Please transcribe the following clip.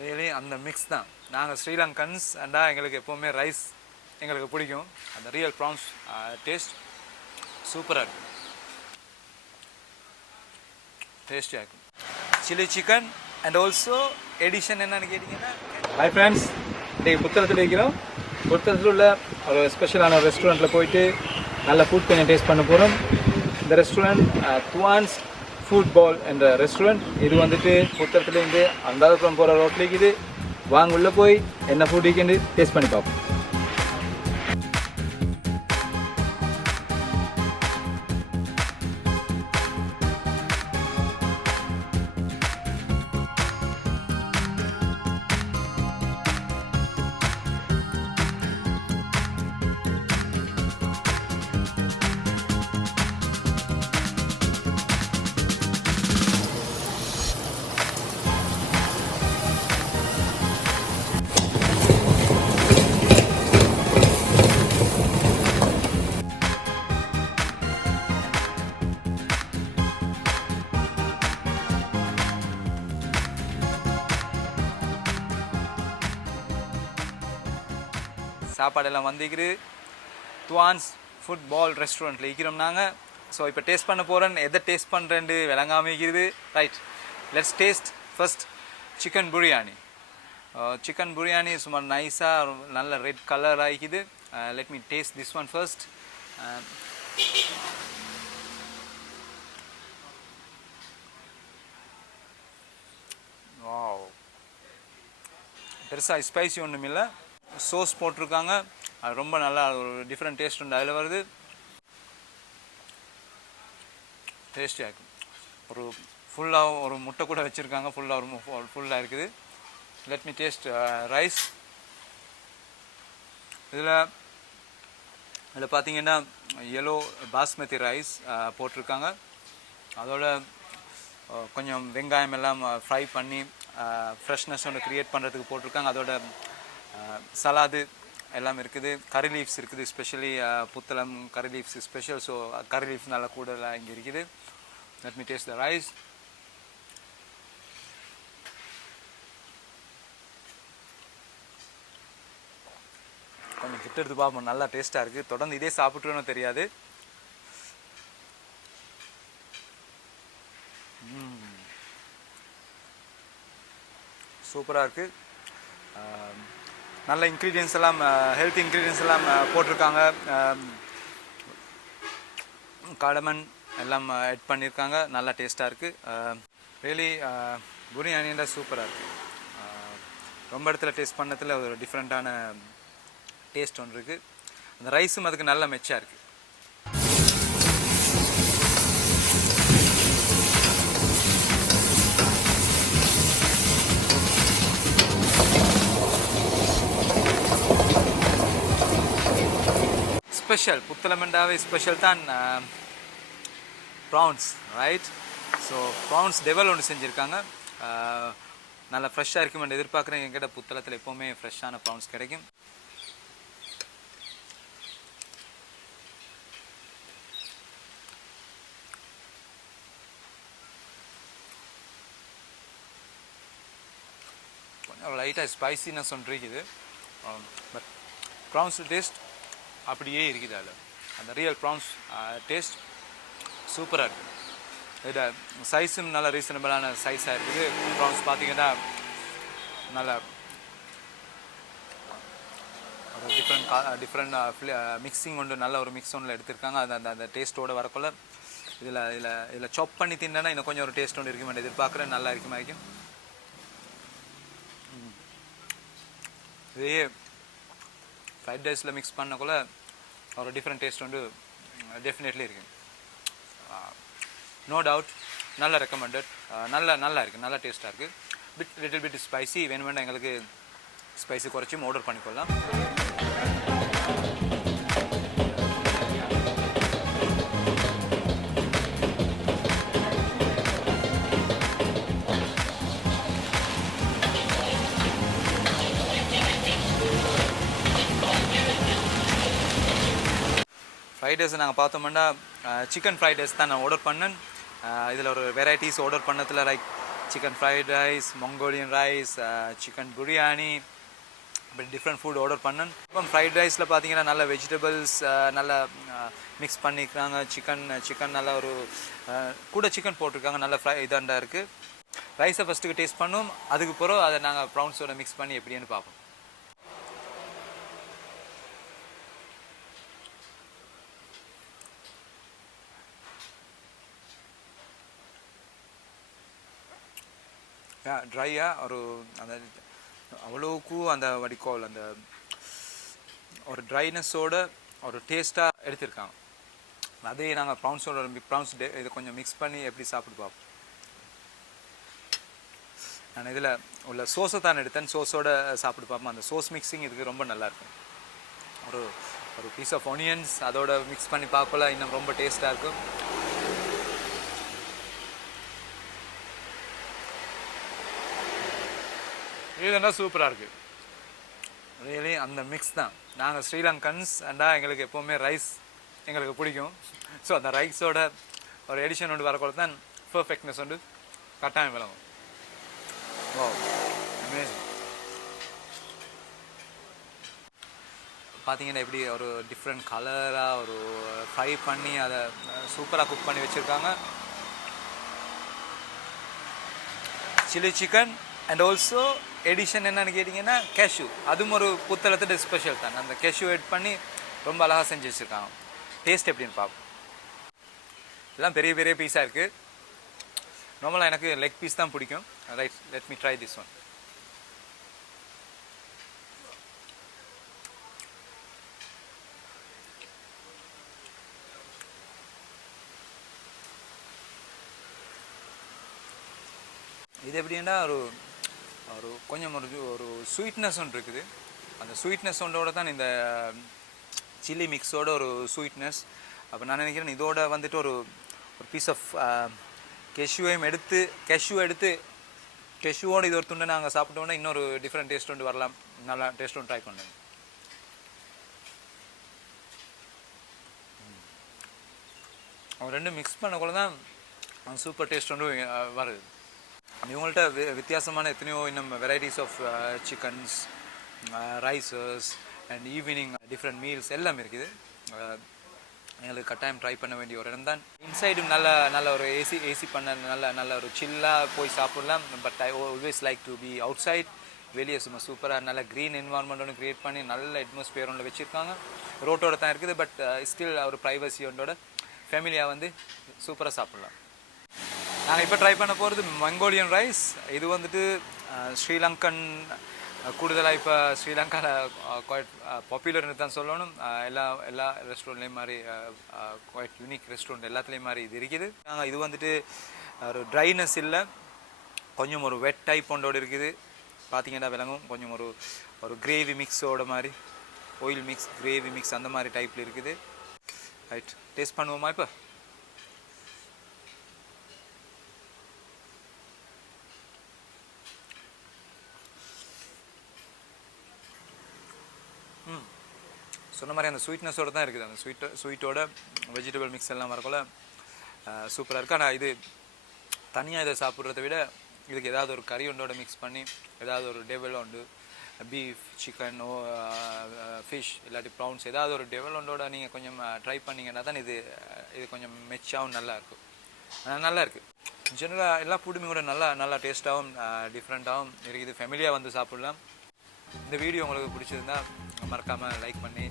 Really அந்த mix தான். நாங்கள் ஸ்ரீலங்கன்ஸ் அண்டா எங்களுக்கு எப்போவுமே ரைஸ் எங்களுக்கு பிடிக்கும். அந்த ரியல் ப்ரான்ஸ் டேஸ்ட் சூப்பராக இருக்கும், டேஸ்டியாக இருக்கும். Chilli chicken and also edition என்னன்னு கேட்டிங்கன்னா, ஹாய் ஃப்ரெண்ட்ஸ், இன்றைக்கி புத்தளத்தில் இருக்கிறோம். புத்தளத்தில் உள்ள ஒரு ஸ்பெஷலான ரெஸ்டாரண்ட்டில் போயிட்டு நல்ல ஃபுட் கொஞ்சம் டேஸ்ட் பண்ண போகிறோம். இந்த ரெஸ்டாரண்ட் துவான்ஸ் ஃபுட் பால் என்ற ரெஸ்டாரண்ட். இது வந்துட்டு புத்தளத்துலேருந்து அந்தாதபுரம் போகிற ரோட்டில் இருக்குது. வாங்க உள்ளே போய் என்ன ஃபுட் இருக்குன்னு டேஸ்ட் பண்ணி பார்ப்போம். சாப்பாடெல்லாம் வந்துக்குது. துவான்ஸ் ஃபுட் பால் ரெஸ்டாரண்ட்டில் இருக்கிறோம் நாங்கள். ஸோ இப்போ டேஸ்ட் பண்ண போகிறேன். எதை டேஸ்ட் பண்ணுறேன்னு விளங்காமிக்கிறது. Right, let's taste. First chicken biryani. Chicken biryani சும்மா நைஸாக நல்ல ரெட் கலர் ஆகிக்குது. Let me taste this one first. Wow, பெருசாக ஸ்பைசி ஒன்றும் இல்லை. சோஸ் போட்டிருக்காங்க, அது ரொம்ப நல்லா ஒரு டிஃப்ரெண்ட் டேஸ்ட் உண்டு அதில் வருது. டேஸ்டியாக இருக்கும். ஒரு ஃபுல்லாக ஒரு முட்டை கூட வச்சுருக்காங்க, ஃபுல்லாக ஒரு ஃபுல்லாக இருக்குது. Let me taste rice. இதில் பார்த்தீங்கன்னா yellow பாஸ்மதி ரைஸ் போட்டிருக்காங்க. அதோட கொஞ்சம் வெங்காயம் எல்லாம் ஃப்ரை பண்ணி ஃப்ரெஷ்னஸ் ஒன்று க்ரியேட் பண்ணுறதுக்கு போட்டிருக்காங்க. அதோட சலாது எல்லாம் இருக்குது. கறி லீவ்ஸ் இருக்குது, ஸ்பெஷலி புத்தளம் கறி லீவ்ஸ் ஸ்பெஷல். ஸோ கறி லீவ்ஸ் நல்லா கூடலாம் இங்கே இருக்குது. Let me taste the rise. கொஞ்சம் கிட்ட எடுத்து பார்ப்போம். நல்லா டேஸ்ட்டாக இருக்குது. தொடர்ந்து இதே சாப்பிட்ருன்னு தெரியாது. சூப்பராக இருக்குது. நல்ல இன்க்ரீடியன்ஸ் எல்லாம், ஹெல்த் இன்க்ரீடியன்ஸ் எல்லாம் போட்டிருக்காங்க. காடமன் எல்லாம் ஆட் பண்ணியிருக்காங்க. நல்லா டேஸ்ட்டாக இருக்குது. ரியலி பிரியாணின்னா சூப்பராக இருக்குது. ரொம்ப இடத்துல டேஸ்ட் பண்ணதில் ஒரு டிஃப்ரெண்ட்டான டேஸ்ட் ஒன்று இருக்குது. அந்த ரைஸும் அதுக்கு நல்ல மெச்சாக இருக்குது. ஸ்பெஷல் புத்தளமெண்டாவே ஸ்பெஷல் தான் ப்ரான்ஸ், ரைட்? ஸோ ப்ரான்ஸ் டெவல் ஒன்று செஞ்சுருக்காங்க. நல்லா ஃப்ரெஷ்ஷாக இருக்குமென்று எதிர்பார்க்குறேன். எங்கிட்ட புத்தளத்தில் எப்போவுமே ஃப்ரெஷ்ஷான ப்ரான்ஸ் கிடைக்கும். கொஞ்சம் லைட்டாக ஸ்பைசினஸ் ஒன்று இருக்குது. பட் ப்ரான்ஸ் டேஸ்ட் அப்படியே இருக்குது. அதில் அந்த ரியல் ப்ரான்ஸ் டேஸ்ட் சூப்பராக இருக்குது. இதில் சைஸும் நல்ல ரீசனபிளான சைஸாக இருக்குது. ப்ரான்ஸ் பார்த்தீங்கன்னா நல்ல ஒரு டிஃப்ரெண்ட் மிக்சிங் ஒன்று, நல்ல ஒரு மிக்ஸ் ஒன்றில் எடுத்திருக்காங்க. அந்த அந்த டேஸ்ட்டோடு வரக்குள்ள இதில் சாப் பண்ணி தின்னா இன்னும் கொஞ்சம் ஒரு டேஸ்ட் ஒன்று இருக்குமே எதிர்பார்க்குறேன். நல்லா இருக்குமா இருக்கும். இதையே ஃப்ரைட் ரைஸில் மிக்ஸ் பண்ணக்குள்ள ஒரு டிஃப்ரெண்ட் டேஸ்ட் வந்து டெஃபினெட்லி இருக்குது. நோ டவுட், நல்ல ரெக்கமெண்டட். நல்லா இருக்குது, நல்லா டேஸ்ட்டாக இருக்குது. Little bit spicy. வேணுமெண்டா எங்களுக்கு ஸ்பைசி குறைச்சும் ஆர்டர் பண்ணிக்கொள்ளலாம். ஃப்ரைட் ரைஸ் நாங்கள் பார்த்தோம்னா சிக்கன் ஃப்ரைட் ரைஸ் தான் நான் ஆர்டர் பண்ணேன். இதில் ஒரு வெரைட்டிஸ் ஆர்டர் பண்ணதில் like chicken fried rice, Mongolian rice, chicken biryani, but different food order பண்ணேன். இப்போ ஃப்ரைட் ரைஸில் பார்த்தீங்கன்னா நல்ல வெஜிடபிள்ஸ் நல்லா மிக்ஸ் பண்ணிக்கிறாங்க. சிக்கன் நல்லா ஒரு கூட சிக்கன் போட்டிருக்காங்க. நல்ல ஃப்ரை இதாண்டா இருக்குது. ரைஸை ஃபஸ்ட்டுக்கு டேஸ்ட் பண்ணோம். அதுக்கு பிறகு அதை நாங்கள் ப்ரௌன்ஸோட மிக்ஸ் பண்ணி எப்படின்னு பார்ப்போம். ட்ரையாக ஒரு அந்த அவ்வளோக்கும் அந்த வடிக்கோல் அந்த ஒரு ட்ரைனஸோட ஒரு டேஸ்ட்டாக எடுத்திருக்காங்க. அதே நாங்கள் ப்ரௌன்ஸோட ப்ரௌன்ஸ் இதை கொஞ்சம் மிக்ஸ் பண்ணி எப்படி சாப்பிட்டு பார்ப்போம். நான் இதில் உள்ள சோஸை தான் எடுத்தேன். சோஸோடு சாப்பிட்டு பார்ப்போம். அந்த சோஸ் மிக்ஸிங் இதுக்கு ரொம்ப நல்லாயிருக்கும். ஒரு பீஸ் ஆஃப் ஆனியன்ஸ் அதோட மிக்ஸ் பண்ணி பார்க்கல இன்னும் ரொம்ப டேஸ்ட்டாக இருக்கும். இதுனா சூப்பராக இருக்குது. ரியலி அந்த மிக்ஸ் தான். நாங்கள் ஸ்ரீலங்கன்ஸ் அண்டா எங்களுக்கு எப்போவுமே ரைஸ் எங்களுக்கு பிடிக்கும். ஸோ அந்த ரைஸோட ஒரு எடிஷன் ஒன்று வரக்குள்ள தான் பர்ஃபெக்ட்னஸ் வந்து கட்டாயம் விளங்கும். ஓ அமேசிங். பார்த்தீங்கன்னா எப்படி ஒரு டிஃப்ரெண்ட் கலராக ஒரு ஃப்ரை பண்ணி அதை சூப்பராக குக் பண்ணி வச்சுருக்காங்க. Chilli chicken and also edition என்னென்னு கேட்டிங்கன்னா கேஷ்யூ. அதுவும் ஒரு புத்தளத்தோட ஸ்பெஷல் தான். அந்த கேஷ்யூ எட் பண்ணி ரொம்ப அழகாக செஞ்சு வச்சுருக்காங்க. டேஸ்ட் எப்படின்னு பார்ப்போம். எல்லாம் பெரிய பெரிய பீஸாக இருக்குது. நார்மலாக எனக்கு லெக் பீஸ் தான் பிடிக்கும். Right, let me try this one. இது எப்படின்னா ஒரு கொஞ்சம் ஒரு ஸ்வீட்னஸ் ஒன்று இருக்குது. அந்த ஸ்வீட்னஸ் ஒன்றோட தான் இந்த சில்லி மிக்ஸோட ஒரு ஸ்வீட்னஸ். அப்போ நான் நினைக்கிறேன் இதோட வந்துட்டு ஒரு பீஸ் ஆஃப் கேஷ்யூவையும் எடுத்து கேஷ்யூவோடு இது ஒரு துண்டை நாங்கள் சாப்பிட்டோன்னா இன்னொரு டிஃப்ரெண்ட் டேஸ்ட் ஒன்று வரலாம். நல்லா டேஸ்ட் ஒன்று ட்ரை பண்ணுங்க. அவங்க ரெண்டும் மிக்ஸ் பண்ணக்குள்ள தான் சூப்பர் டேஸ்ட் ஒன்று வருது. இவங்கள்ட்ட வித்தியாசமான எத்தனையோ இன்னும் varieties of chickens, rices and evening different meals எல்லாம் இருக்குது. எங்களுக்கு கட்டாயம் ட்ரை பண்ண வேண்டிய ஒரு இடம் தான். இன்சைடும் நல்ல ஒரு ஏசி பண்ண நல்ல ஒரு சில்லாக போய் சாப்பிட்லாம். But I always like to be outside. வெளியே சும்மா சூப்பராக நல்ல க்ரீன் என்வாரன்மெண்ட் ஒன்று க்ரியேட் பண்ணி நல்ல அட்மாஸ்பியர் ஒன்று வச்சுருக்காங்க. ரோட்டோட தான் இருக்குது. பட் ஸ்டில் ஒரு ப்ரைவசி ஒன்றோட ஃபேமிலியாக வந்து சூப்பராக சாப்பிட்லாம். நாங்கள் இப்போ ட்ரை பண்ண போகிறது மங்கோலியன் ரைஸ். இது வந்துட்டு ஸ்ரீலங்கன் கூடுதலாக இப்போ ஸ்ரீலங்காவில் குவாய்ட் பாப்புலர்னு தான் சொல்லணும். எல்லா ரெஸ்டாரண்ட்லேயும் மாதிரி குவாய்ட் யூனிக் ரெஸ்டாரண்ட் எல்லாத்துலேயும் மாதிரி இது இருக்குது. நாங்கள் இது வந்துட்டு ஒரு ட்ரைனஸ் இல்லை, கொஞ்சம் ஒரு வெட் டைப் ஒன்றோடு இருக்குது. பார்த்தீங்கன்னா விளங்கும். கொஞ்சம் ஒரு கிரேவி மிக்ஸோட மாதிரி, ஆயில் மிக்ஸ் கிரேவி மிக்ஸ் அந்த மாதிரி டைப்பில் இருக்குது. ரைட், டேஸ்ட் பண்ணுவோமா இப்போ? சொன்ன மாதிரி அந்த ஸ்வீட்னஸோடு தான் இருக்குது. அந்த ஸ்வீட்டோட வெஜிடபிள் மிக்ஸ் எல்லாம் வரக்குள்ள சூப்பராக இருக்குது. ஆனால் இது தனியாக இதை சாப்பிட்றத விட இதுக்கு ஏதாவது ஒரு கறி ஒன்றோட மிக்ஸ் பண்ணி ஏதாவது ஒரு டெவல் உண்டு, பீஃப், சிக்கன், ஃபிஷ் இல்லாட்டி ப்ரான்ஸ் ஏதாவது ஒரு டெவல் ஒன்றோட நீங்கள் கொஞ்சம் ட்ரை பண்ணிங்கன்னா தான் இது கொஞ்சம் மெச்சாகவும் நல்லாயிருக்கும். நல்லா இருக்குது. ஜெனரலாக எல்லா ஃபுட்டுமே கூட நல்லா டேஸ்ட்டாகவும் டிஃப்ரெண்ட்டாகவும் இருக்குது. ஃபேமிலியாக வந்து சாப்பிட்லாம். இந்த வீடியோ உங்களுக்கு பிடிச்சிருந்தா மறக்காமல் லைக் பண்ணி